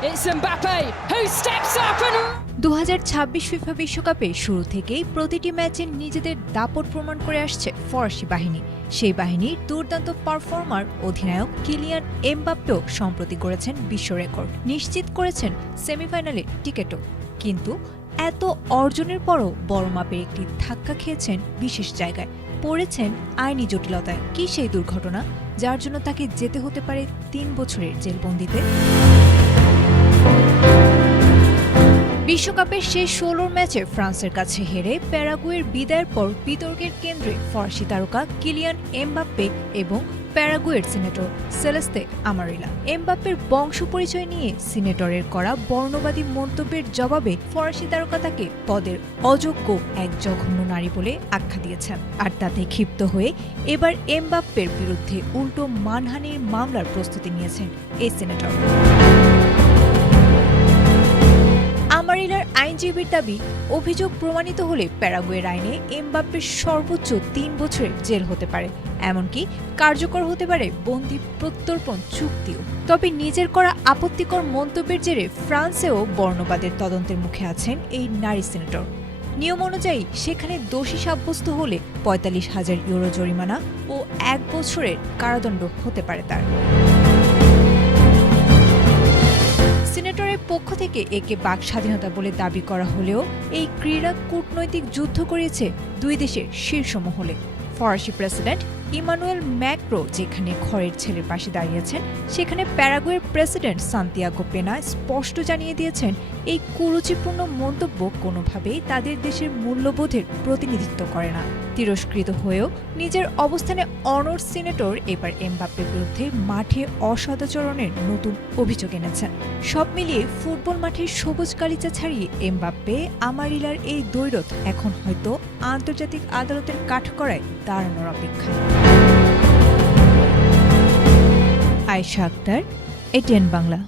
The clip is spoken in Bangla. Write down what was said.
It's Mbappe who steps up and 2026 FIFA বিশ্বকাপে শুরু থেকেই প্রতিটি ম্যাচে নিজেদের দাপট প্রমাণ করে আসছে ফরাসি বাহিনী। সেই বাহিনীর দুর্দান্ত পারফর্মার অধিনায়ক কিলিয়ান এমবাপ্পেও সম্প্রতি করেছেন বিশ্ব রেকর্ড, নিশ্চিত করেছেন সেমিফাইনালে টিকেটও। কিন্তু এত অর্জনের পরও বড় মাপের একটি ধাক্কা খেয়েছেন বিশেষ জায়গায়, পড়েছেন আইনি জটিলতায়। কি সেই দুর্ঘটনা যার জন্য তাকে যেতে হতে পারে 3 বছরের জেলবন্দিতে? বিশ্বকাপের শেষ 16 ম্যাচে ফ্রান্সের কাছে হেরে প্যারাগুয়ের বিদায়ের পর বিতর্কের কেন্দ্রে ফরাসি তারকা কিলিয়ান এমবাপ্পে এবং প্যারাগুয়ের সিনেটর সেলেস্তে আমারিলা। এমবাপ্পের বংশ পরিচয় নিয়ে সিনেটরের করা বর্ণবাদী মন্তব্যের জবাবে ফরাসি তারকা তাকে পদের অযোগ্য এক জঘন্য নারী বলে আখ্যা দিয়েছেন। আর তাতে ক্ষিপ্ত হয়ে এবার এমবাপ্পের বিরুদ্ধে উল্টো মানহানির মামলার প্রস্তুতি নিয়েছেন এই সিনেটর। আমারিলার আইনজীবীর দাবি, অভিযোগ প্রমাণিত হলে প্যারাগুয়ের আইনে এমবাপ্পের সর্বোচ্চ 3 বছরের জেল হতে পারে, এমনকি কার্যকর হতে পারে বন্দি প্রত্যর্পণ চুক্তিও। তবে নিজের করা আপত্তিকর মন্তব্যের জেরে ফ্রান্সেও বর্ণবাদের তদন্তের মুখে আছেন এই নারী সিনেটর। নিয়ম অনুযায়ী সেখানে দোষী সাব্যস্ত হলে 45,000 ইউরো জরিমানা ও 1 বছরের কারাদণ্ড হতে পারে তার। সিনেটরের পক্ষ থেকে একে বাক স্বাধীনতা বলে দাবি করা হলেও এই ক্রীড়া কূটনৈতিক যুদ্ধ করিয়েছে দুই দেশের শীর্ষ মহলে। ফরাসি প্রেসিডেন্ট ইমানুয়েল ম্যাক্রো যেখানে ঘরের ছেলের পাশে দাঁড়িয়েছেন, সেখানে প্যারাগুয়ের প্রেসিডেন্ট সান্তিয়াগো পেনা স্পষ্ট জানিয়ে দিয়েছেন এই কুরুচিপূর্ণ মন্তব্য কোনোভাবেই তাদের দেশের মূল্যবোধের প্রতিনিধিত্ব করে না। তিরস্কৃত হয়েও নিজের অবস্থানে অনড় সিনেটর এবার এমবাপ্পের বিরুদ্ধে মাঠে অসদাচরণের নতুন অভিযোগ এনেছেন। সব মিলিয়ে ফুটবল মাঠের সবুজ গালিচা ছাড়িয়ে এমবাপ্পে আমারিলার এই দ্বৈরথ এখন হয়তো আন্তর্জাতিক আদালতের কাঠগড়ায় দাঁড়ানোর অপেক্ষায়। আয়েশা আক্তার, এটিএন বাংলা।